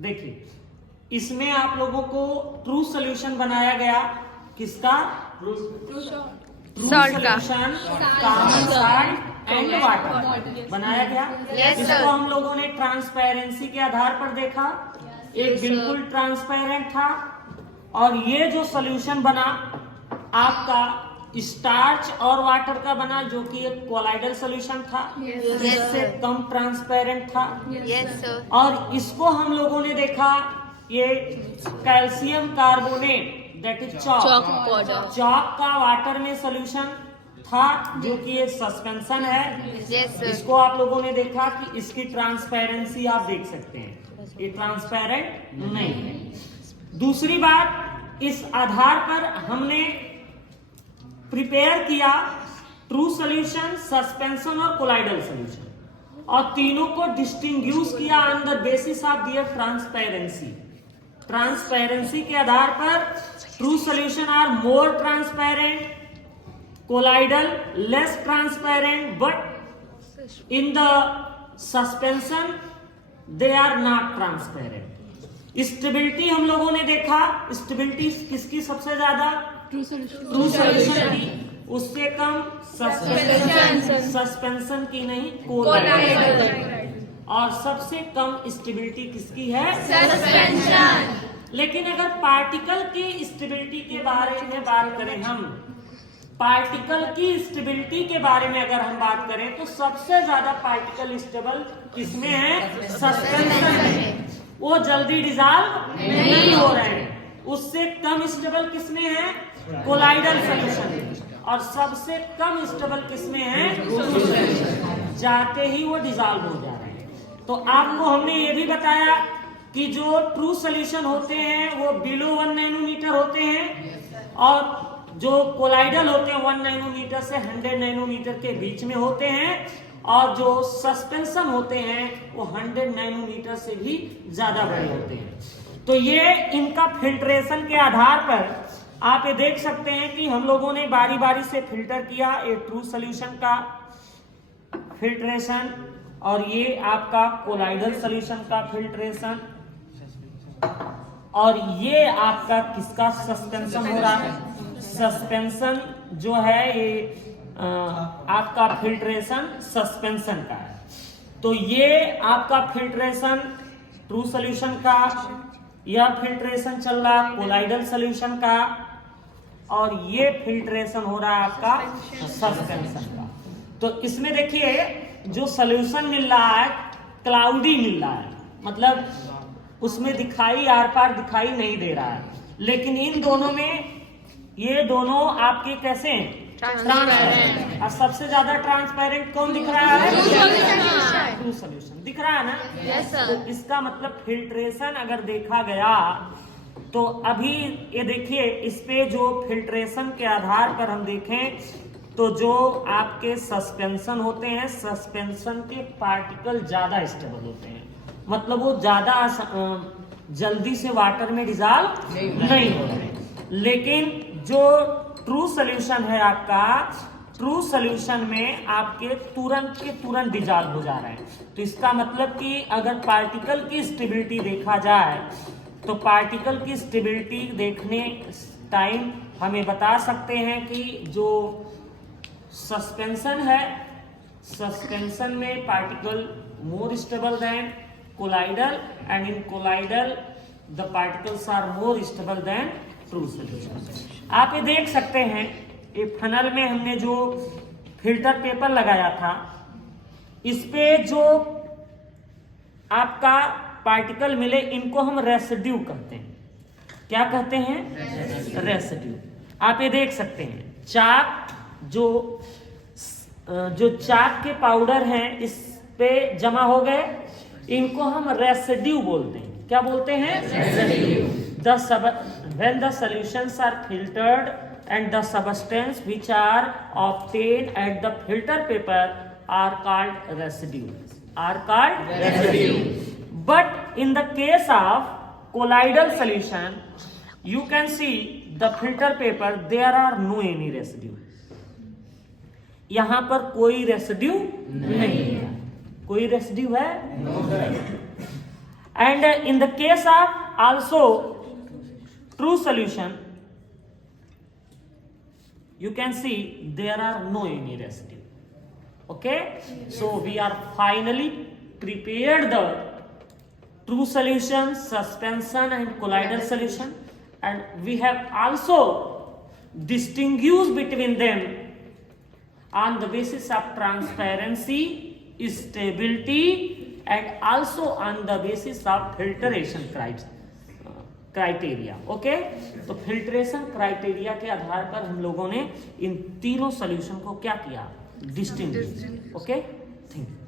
देखिए, इसमें आप लोगों को ट्रू सोल्यूशन बनाया गया, किसका? True solution common salt and water बनाया गया। इसको हम लोगों ने ट्रांसपेरेंसी के आधार पर देखा, एक बिल्कुल ट्रांसपेरेंट था, और ये जो सोल्यूशन बना आपका स्टार्च और वाटर का बना, जो कि एक कोलाइडल सोल्यूशन था, जिससे कम ट्रांसपेरेंट था। और इसको हम लोगों ने देखा, ये calcium carbonate that is chalk का वाटर में सोल्यूशन था, जो कि एक सस्पेंशन है। इसको आप लोगों ने देखा कि इसकी ट्रांसपेरेंसी आप देख सकते हैं, ये ट्रांसपेरेंट नहीं है। दूसरी बात, इस आधार पर हमने प्रिपेयर किया ट्रू सोल्यूशन, सस्पेंशन और कोलाइडल सोल्यूशन, और तीनों को डिस्टिंग्विश किया on the basis of their transparency. Transparency के आधार पर true solution are more transparent, colloidal less transparent, but in the suspension they are not transparent. Stability हम लोगों ने देखा, स्टेबिलिटी किसकी सबसे ज्यादा? ट्रू सोल्यूशन की, उससे कम सस्पेंशन की नहीं, कोलाइडल। और सबसे कम स्टेबिलिटी किसकी है? सस्पेंशन। लेकिन अगर पार्टिकल की स्टेबिलिटी के बारे में बात करें, हम पार्टिकल की स्टेबिलिटी के बारे में अगर हम बात करें, तो सबसे ज्यादा पार्टिकल स्टेबल किसमें है? सस्पेंशन में। वो जल्दी डिसॉल्व नहीं हो रहे हैं। उससे कम स्टेबल किसमें है? कोलाइडल सोल्यूशन में। और सबसे कम स्टेबल किसमें है? जाते ही वो डिसॉल्व हो जा रहे हैं। तो आपको हमने ये भी बताया कि जो ट्रू सोल्यूशन होते हैं वो बिलो 1 नैनोमीटर होते हैं, और जो कोलाइडल होते हैं 1 नैनोमीटर से 100 नैनोमीटर के बीच में होते हैं, और जो सस्पेंशन होते हैं वो 100 नैनोमीटर से भी ज्यादा बड़े होते हैं। तो ये इनका फिल्ट्रेशन के आधार पर आप ये देख सकते हैं कि हम लोगों ने बारी बारी से फिल्टर किया, ये ट्रू सोल्यूशन का फिल्ट्रेशन, और ये आपका कोलाइडल सोल्यूशन का फिल्ट्रेशन, और ये आपका किसका सस्पेंशन हो रहा है? सस्पेंशन जो है ये आपका फिल्ट्रेशन सस्पेंशन का है। तो ये आपका फिल्ट्रेशन ट्रू सोल्यूशन का, यह फिल्ट्रेशन चल रहा है कोलाइडल सोल्यूशन का, और ये फिल्ट्रेशन हो रहा है आपका सस्पेंशन का। तो इसमें देखिए जो सोल्यूशन मिल रहा है क्लाउडी मिल रहा है, मतलब उसमें दिखाई आर पार दिखाई नहीं दे रहा है, लेकिन इन दोनों में ये दोनों आपके कैसे हैं? ट्रांसपेरेंट। और सबसे ज्यादा ट्रांसपेरेंट कौन दिख रहा है? ट्रू सोल्यूशन दिख रहा है ना? yes, तो इसका मतलब फिल्ट्रेशन अगर देखा गया, तो अभी ये देखिए इस पे जो फिल्ट्रेशन के आधार पर हम देखें, तो जो आपके सस्पेंशन होते हैं, सस्पेंशन के पार्टिकल ज्यादा स्टेबल होते हैं, मतलब वो ज्यादा जल्दी से वाटर में डिसॉल्व नहीं हो रहे। लेकिन जो ट्रू सोल्यूशन है आपका, ट्रू सोल्यूशन में आपके तुरंत के तुरंत डिसॉल्व हो जा रहे हैं। तो इसका मतलब कि अगर पार्टिकल की स्टेबिलिटी देखा जाए, तो पार्टिकल की स्टेबिलिटी देखने टाइम हमें बता सकते हैं कि जो सस्पेंशन है, सस्पेंशन में particle more stable than colloidal, and in colloidal the particles are more stable than true solution. आप ये देख सकते हैं, ये फनल में हमने जो फिल्टर पेपर लगाया था, इस पे जो आपका पार्टिकल मिले, इनको हम रेसिड्यू कहते हैं। क्या कहते हैं? रेसिड्यू। आप ये देख सकते हैं चाक, जो चाक के पाउडर हैं इस पे जमा हो गए, इनको हम रेसिड्यू बोलते हैं। क्या बोलते हैं? Residue. When the solutions are filtered and the substance which are obtained at the filter paper are called residues. But in the case of colloidal solution, you can see the filter paper, there are no any residue. यहां पर कोई residue नहीं है। कोई residue है? And in the case of also true solution, you can see there are no any residue. Okay, so we are finally prepared the true solution, suspension and colloidal solution, and we have also distinguished between them on the basis of transparency, stability, and also on the basis of filtration criteria. Okay, तो filtration criteria के आधार पर हम लोगों ने इन तीनों solution को क्या किया, डिस्टिंग्विश. Okay, thank you.